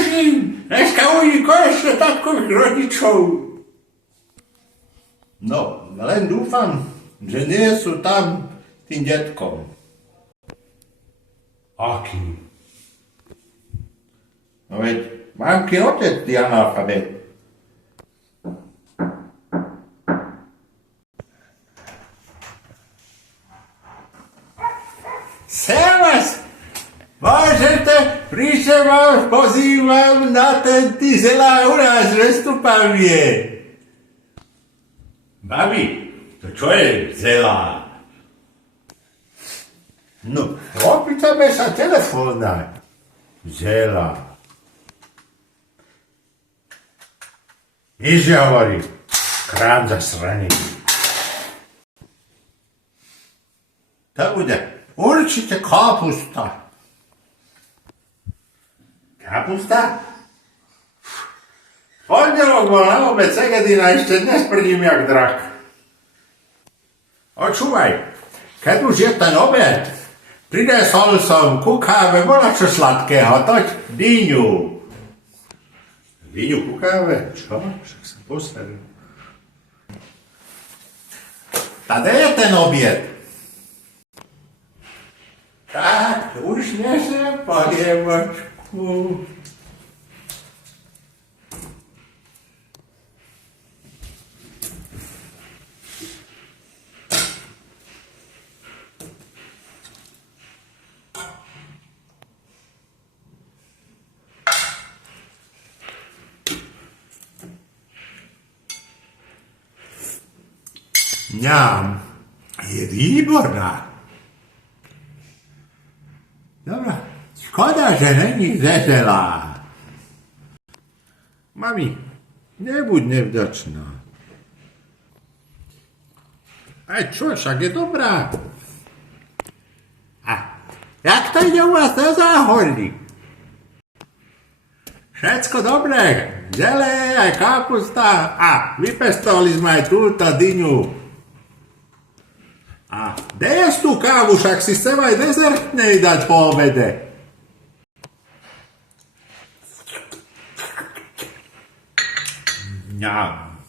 teším. Dneska uvidím konečne tatkových rodičov. No, len dúfam, že nie sú tam tým detkom. Aký? No veď, mamkin otec, ty analfabet. Servus! Môžete, príšte vás pozývam na ten zelá u nás Vestupavie. Babi, to čo je zelá? No, opýtame sa telefóna. Zelá. Nič nehovorí. Krám zasraný. To bude určite kapusta. Kapusta? Pondelok bol na obed Segedina, ešte dnes prdím jak drak. Očúvaj, keď už je ten obed, prinesol som ku káve volačo sladkého, toť dýňu. Dýňu ku káve? Čo? Však sa postavil. Tady je ten obed. Tak, už nesem, paniemočku. Mňam je výborná. Dobrá, škoda, že není zezelá. Mami, nebuď nevďačná. Aj čo, však je dobrá. A jak to ide u vás na záhorí? Všetko dobré, zelé, aj kapusta a vypestovali sme aj túto dyňu. A kde je tú kávu, však si chcem aj dezertnej dať po obede. Ňam.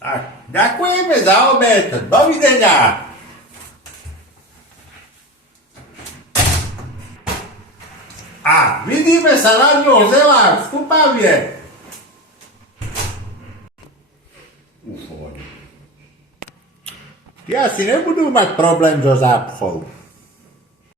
Tak, ďakujeme za obed. Dovidenia. A vidíme sa na dňu zelách v Stupavie. Tí asi nebudú mať problém so zápchou.